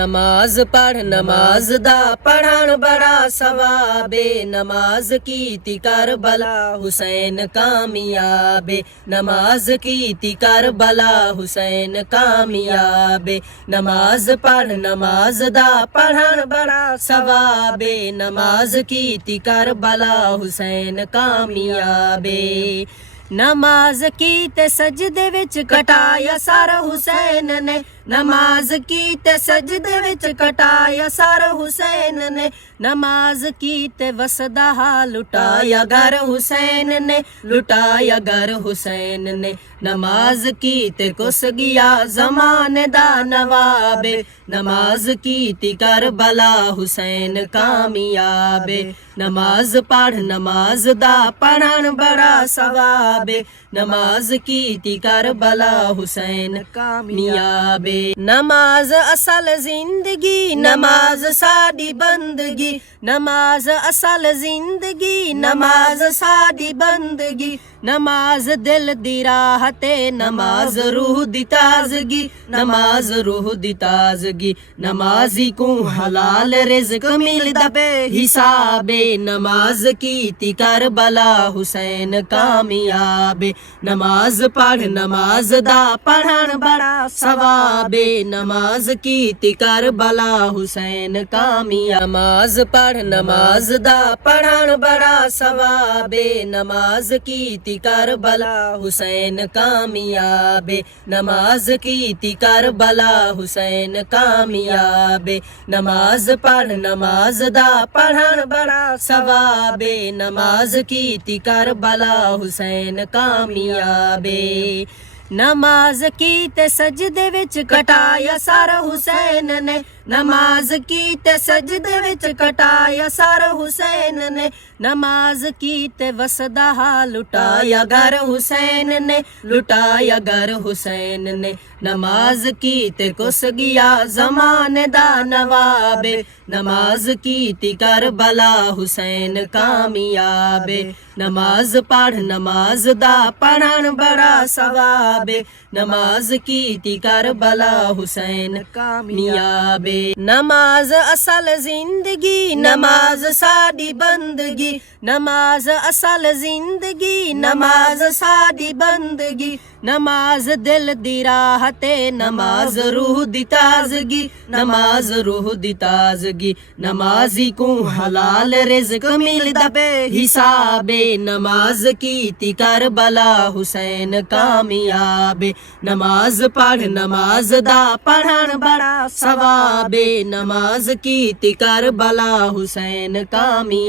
नमाज पढ़ नमाज दा पढ़न बड़ा सवाबे, नमाज कीती करबला हुसैन कामयाबे, नमाज कीती करबला हुसैन कामयाबे। नमाज पढ़ नमाज दा पढ़न बड़ा सवाबे, नमाज कीती करबला हुसैन कामयाबे। नमाज की ते सजदे विच कटाया सर हुसैन ने, नमाज की ते सजदे विच कटाया सर हुसैन ने, नमाज की ते वसदा लुटाया घर हुसैन ने, लुटाया घर हुसैन ने। नमाज की ते कुस गया ज़माने दा नवाबे, नमाज की ती करबला हुसैन कामयाबे। नमाज पढ़ नमाज दा पढ़न बड़ा सवाबे, नमाज की ती करबला हुसैन कामयाबे। नमाज असल जिंदगी नमाज साडी बंदगी, नमाज असल जिंदगी नमाज साडी बंदगी। नमाज दिल दी राह ते नमाज रूह दी ताजगी, नमाज रूह दी ताजगी। नमाजी को हलाल रिज़्क मिलदा बेहिसाबे, नमाज कीती करबला हुसैन कामयाबे। नमाज पढ़ नमाज दा पढ़न बड़ा सवाबे, नमाज कीती करबला हुसैन कामयाबे। नमाज पढ़ नमाज दा पढ़न बड़ा सवाबे, नमाज कीती करबला हुसैन कामयाबे। नमाज कीती करबला हुसैन कामयाबे। नमाज पढ़ नमाज दा पढ़न बड़ा सवाबे, नमाज कीती करबला हुसैन कामयाबे। नमाज की ते सजदे विच कटाया सर हुसैन ने, नमाज की ते सजदे विच कटाया सर हुसैन ने, नमाज की ते वसदा लुटाया घर हुसैन ने, लुटाया घर हुसैन ने। नमाज की ते कुस गया ज़माने दा नवाबे, नमाज की ती करबला हुसैन कामयाबे। नमाज पढ़ नमाज दा पढ़न बड़ा सवाबे, नमाज कीती करबला हुसैन कामयाबे। नमाज असल जिंदगी नमाज साडी बंदगी, नमाज असल जिंदगी नमाज साडी बंदगी। नमाज दिल दी राह ते नमाज रूह दी ताजगी, नमाज रूह दी ताजगी। नमाजी को हलाल रिज़्क मिलदा बेहिसाबे, नमाज कीती करबला हुसैन कामयाबे। नमाज पढ़ नमाज दा पढ़न बड़ा सवाबे, नमाज कीती करबला हुसैन कामयाबे।